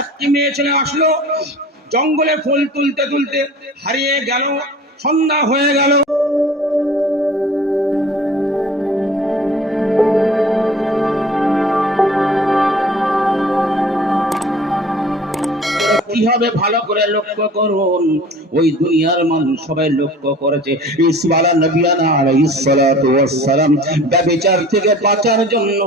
একটি মেয়ে ছেলে আসলো, জঙ্গলে ফুল তুলতে তুলতে হারিয়ে গেল, সন্ধ্যা হয়ে গেল। কি হবে ভালো করে লক্ষ্য করুন। ওই দুনিয়ার মানুষ সবাই লক্ষ্য করেছে ইসমাইল নবিয়ানা আলাইহিস সালাতু ওয়াস সালাম ব্যভিচার থেকে বাঁচার জন্য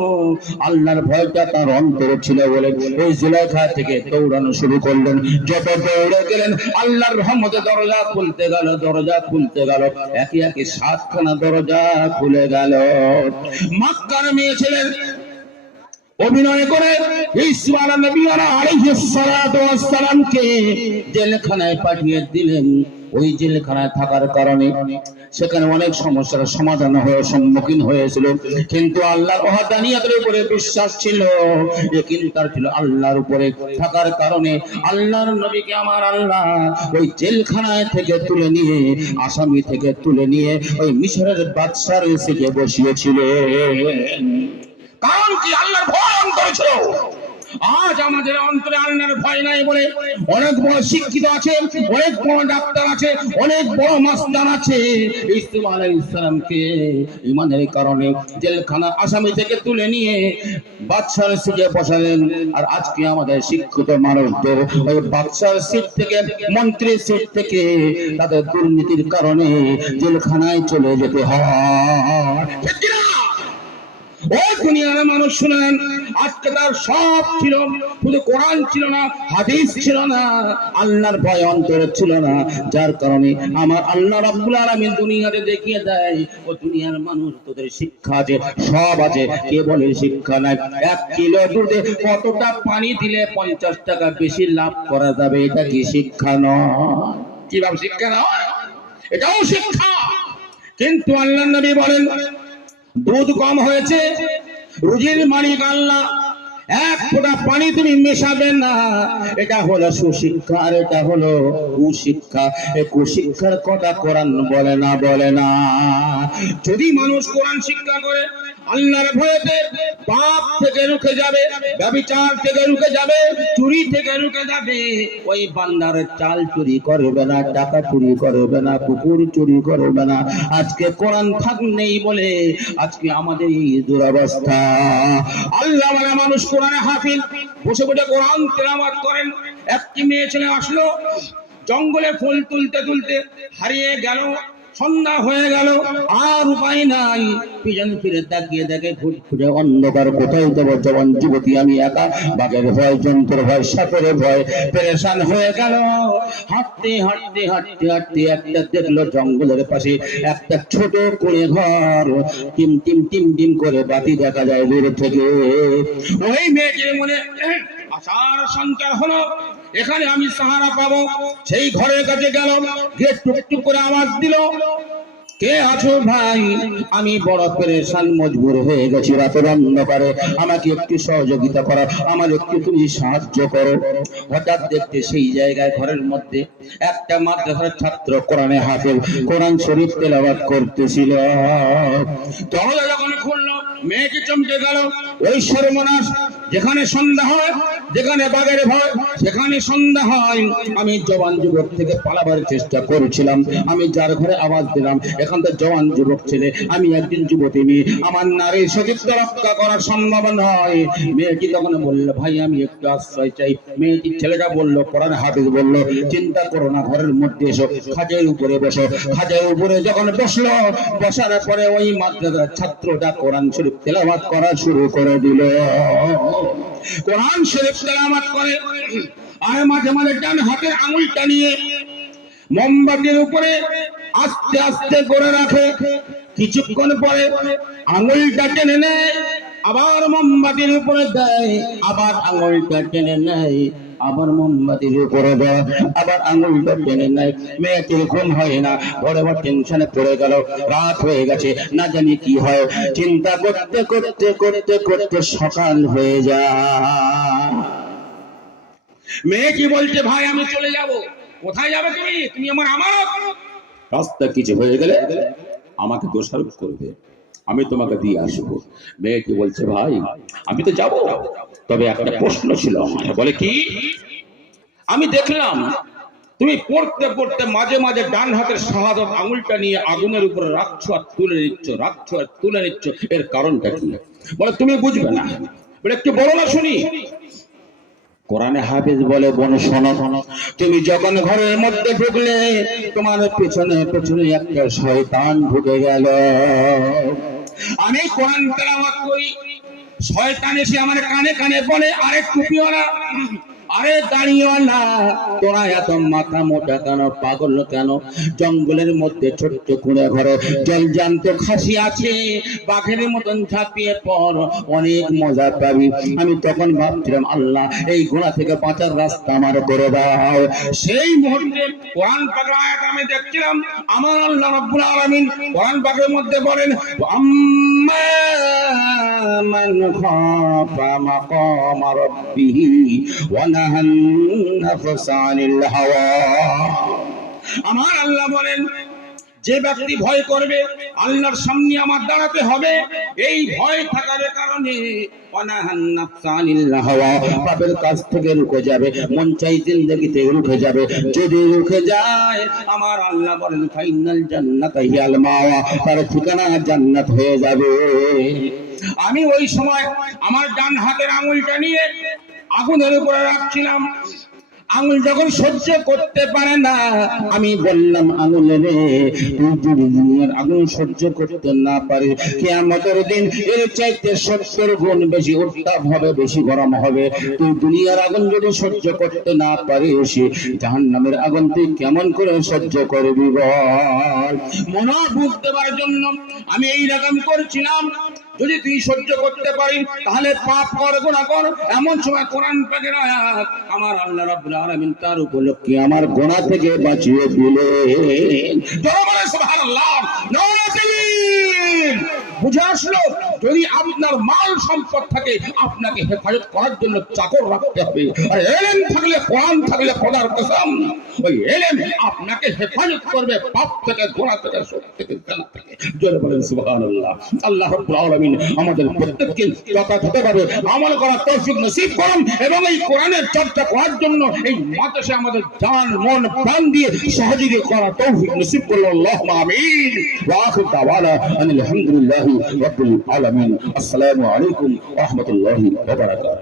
আল্লাহর ভয়টা তার অন্তরে ছিল বলে ওই জুলাইখা থেকে দৌড়ানো শুরু করলেন। যত দৌড়ে গেলেন আল্লাহর রহমতে দরজা খুলতে গেল, দরজা খুলতে গেল, একে একে 7খানা দরজা খুলে গেল। মক্কার মেয়ে ছিলেন অভিনয় করে ইসমাইল নবিয়ানা আলাইহিস সালাতু ওয়াস সালামকে জেলখানায় পাঠিয়ে দিলেন। ওই জেলখানায় থাকার কারণে সেখানে অনেক সমস্যার সমাধান হয়ে সম্মুখীন হয়েছিল, কিন্তু আল্লাহর ওয়াহদানিয়তের উপরে বিশ্বাস ছিল, ইয়াকিন তার ছিল আল্লাহর উপরে থাকার কারণে আল্লাহর নবীকে আমার আল্লাহ ওই জেলখানায় থেকে তুলে নিয়ে, আসামি থেকে তুলে নিয়ে ওই মিশরের বাদশার সিটে বসিয়েছিলেন। কারণ কি? আল্লাহর ভয় অন্তরে ছিল। আজ আমাদের অন্তরে আল্লাহর ভয় নাই বলে অনেক বড় শিক্ষিত আছে, অনেক বড় ডাক্তার আছে, অনেক বড় মাস্টার আছে। ইসমাইল আলাইহিস সালামকে ঈমানের কারণে জেলখানার আসামি থেকে তুলে নিয়ে বাদশার সিটে বসালেন। আর আজকে আমাদের শিক্ষিত মানুষদের ওই বাদশার সিট থেকে, মন্ত্রীর সিট থেকে তাদের দুর্নীতির কারণে জেলখানায় চলে যেতে হয়। ও দুনিয়ার মানুষ শুনেন, আজকে তার সব ছিল, শুধু কোরআন ছিল না, হাদিস ছিল না, আল্লাহর ভয় অন্তরে ছিল না। যার কারণে আমার আল্লাহ রাব্বুল আলামিন দুনিয়াতে দেখিয়ে দেয়, ও দুনিয়ার মানুষ তোদের শিক্ষা আছে, সব আছে, কে বলে শিক্ষা নাই? 1 কিলো দুধে কতটা পানি দিলে 50 টাকা বেশি লাভ করা যাবে, এটা কি শিক্ষা নয়? কি ভাব শিক্ষা নয়? এটাও শিক্ষা। কিন্তু আল্লাহর নবী বলেন দুধ কম হয়েছে, রুজির মালিক আল্লাহ, 1 ফোঁটা পানি তুমি মেশাবে না, এটা হলো সুশিক্ষা, আর এটা হলো কুশিক্ষা। এই কুশিক্ষার কথা কোরআন বলে না, বলে না। যদি মানুষ কোরআন শিক্ষা করে আল্লাহর ভয়েতে পাপ থেকে রুখে যাবে, ব্যভিচার থেকে রুখে যাবে, চুরি থেকে রুখে যাবে, ওই বান্দার চাল চুরি করবে না, টাকা চুরি করবে না, পুকুর চুরি করবে না। আজকে কোরআন থাক নেই বলে আজকে আমাদের এই দুরবস্থা। আল্লাহ মানে মানুষ কোরআনে হাফিজ, বসে বসে কোরআন তেলাওয়াত করেন। একটি মেয়ে ছেলে আসলো, জঙ্গলে ফুল তুলতে তুলতে হারিয়ে গেল, সন্ধ্যা হয়ে গেল, আর উপায় নাই। পিছন ফিরে তাকিয়ে দেখে খুঁজে অন্ধকার, কোথায় যাবো? জবান যুবতী আমি একা, বাঘের ভয়, জন্তুর ভয়, সাপের ভয়, পেরেশান হয়ে গেল। হাঁটতে হাঁটতে হাঁটতে হাঁটতে একটা দেখলো জঙ্গলের পাশে একটা ছোট করে ঘর, টিম টিম টিম টিম করে বাতি দেখা যায় দূর থেকে। ওই মেয়েটির মনে আশার সঞ্চার হলো, এখানে আমি সাহারা পাবো। সেই ঘরের কাছে গেল, গেট টুক টুক করে আওয়াজ দিল, কে আছো ভাই? আমি বড় পেরেশান, মজবুর হয়ে গেছি রাতের অন্ধকারে, আমাকে একটু সহযোগিতা করো, আমার একটু তুমি সাহায্য করো। হঠাৎ দেখতে সেই জায়গায় ঘরের মধ্যে একটা মাদ্রাসার ছাত্র কোরআনে হাফেজ, কোরআন শরীফ তেলাওয়াত করতেছিল। দরজা যখন খুললো, মেয়েটি চমকে গেল। ওই সর্বনাশ, যেখানে সন্ধ্যা হয়, যেখানে বাঘের ভয়, সেখানে সন্ধ্যা হয়। আমি জওয়ান যুবক থেকে পালাবার চেষ্টা করেছিলাম, আমি যার ঘরে আওয়াজ দিলাম এখান থেকে জওয়ান যুবক ছেলে, আমি একদিন যুবতী মেয়ে, আমার নারীর সতীত্ব রক্ষা করা সম্ভব নয়। মেয়েটি তখন বলল, ভাই আমি একটু আশ্রয় চাই। মেয়েটি ছেলেটা বলল, কোরআন হাফেজ বলল, চিন্তা করো না, ঘরের মধ্যে এসো, খাজের উপরে বসো। খাজের উপরে যখন বসলো, বসার পরে ওই মাদ্রাসার ছাত্রটা কোরআন শরীফ তেলাওয়াত করা শুরু করে দিল। কোরআন শরীফ তেলাওয়াত করে, আর মাঝে মাঝে ডান হাতের আঙুলটা নিয়ে মোমবাতির উপরে আস্তে আস্তে করে রাখে। কিছুক্ষণ পরে আঙুলটা টেনে নেয়, আবার মোমবাতির উপরে দেয়, আবার আঙুলটা টেনে নেয়, আবার মোমবাতির উপরে দেয়, আবার আঙুলটা টেনে নেয়। মেয়েটির ঘুম হয় না, ঘরে বড় টেনশনে পড়ে গেল, রাত হয়ে গেছে, না জানি কি হয়। চিন্তা করতে করতে করতে করতে সকাল হয়ে যায়। মেয়েটি বলছে, ভাই আমি চলে যাব। কোথায় যাবে তুমি? তুমি আমার আমানত। রাস্তা কিছু হয়ে গেলে আমাকে দোষারোপ করবে। আমি তোমাকে দিয়ে আসবো। মেয়েটি বলছে ভাই আমি তো যাব, তবে একটা প্রশ্ন ছিল আমার। বলে কি? আমি দেখলাম তুমি পড়তে পড়তে মাঝে মাঝে ডান হাতের শাহাদাত আঙুলটা নিয়ে আগুনের উপরে রাখছো আর তুলে নিচ্ছ, রাখছো আর তুলে নিচ্ছ, এর কারণটা কি? বলে তুমি বুঝবে না। বলে একটু বলো না শুনি। কোরআনে হাফেজ বলে বোন শোনো, তুমি যখন ঘরের মধ্যে ঢুকলে তোমার পেছনে পেছনে একটা শয়তান ঢুকে গেল। আমি কোরআন তেলাওয়াত করি, শয়তান এসে আমার কানে কানে বলে আরে টুপিওয়ালা, আরে দাঁড়িওয়ালা, তোরা এত মাথা মোটা কেন, পাগল কেন? জঙ্গলের মধ্যে ছোট্ট কুঁড়ে ঘরে জলজান্ত খাসি আছে, বাঘের মতন ঝাঁপিয়ে পড়, অনেক মজা পাবি। আমি তখন ভাবছিলাম আল্লাহ এই গুনাহ থেকে বাঁচার রাস্তা আমার করে দাও। সেই মুহূর্তে কোরআন পাকের আয়াত আমি দেখছিলাম, আমার আল্লাহ রাব্বুল আলামিন কোরআন পাকের মধ্যে বলেন আম্মা মান খাফা মাকাম রাব্বিহি ওয়া নাহান নাফসা আনিল হাওয়া। আমার আল্লাহ বলেন যে ব্যক্তি ভয় করবে, আল্লাহর সামনে আমার দাঁড়াতে হবে, এই ভয় থাকার কারণে অনাহান নাফসা আনিল হাওয়া, পাপের কাজ থেকে রুখে যাবে, মন চাই জিন্দেগিতে রুখে যাবে। যদি রুখে যায় আমার আল্লাহ বলেন ফাইনাল জান্নাতা হিয়াল মাওয়া, তার ঠিকানা জান্নাত হয়ে যাবে। আমি ওই সময় আমার ডান হাতের আঙুলটা নিয়ে আগুনের উপরে রাখছিলাম। আঙুল যখন সহ্য করতে পারে না, আমি বললাম আঙুল রে, তুই যদি দুনিয়ার আগুন সহ্য করতে না পারে, কিয়ামতের দিন এর চাইতে 70 গুণ বেশি উত্তাপ হবে, বেশি গরম হবে। তুই দুনিয়ার আগুন যদি সহ্য করতে না পারিস, জাহান্নামের আগুন তুই কেমন করে সহ্য করবি বল? মনে বুঝতে পারার জন্য আমি এই রকম করছিলাম। যদি তুই সহ্য করতে পারি তাহলে পাপ কর, গুনাহ কর। এমন সময় কোরআন পাকের আয়াত আমার আল্লাহ রাব্বুল আলামিন তার উপলক্ষে আমার গুনাহ থেকে বাঁচিয়ে দিলেন। জোরে বলেন সুবহানাল্লাহ। বুঝে আসলো? যদি আপনার মাল সম্পদ থাকে আপনাকে হেফাজত করার জন্য চাকর রাখতে হবে। আর এলেম থাকলে, কোরআন থাকলে খোদার কসম ওই এলেম আপনাকে হেফাজত করবে পাপ থেকে, গুনাহ থেকে, শোক থেকে, জানা থেকে। জোরে বলেন সুবহানাল্লাহ। আল্লাহ রাব্বুল আলামিন আমাদের প্রত্যেককে যথাযথভাবে আমল করার তৌফিক নসিব করুন এবং এই কোরআনের চর্চা করার জন্য এই মাদ্রাসায় আমাদের জান মন প্রাণ দিয়ে সহযোগিতা করার তৌফিক নসিব করুন। আল্লাহুম্মা আমিন। ওয়া আখিরু দাওয়ানা আলহামদুলিল্লাহি রাব্বিল আলামিন। আসসালামু আলাইকুম ওয়া রাহমাতুল্লাহি ওয়া বারাকাতুহু।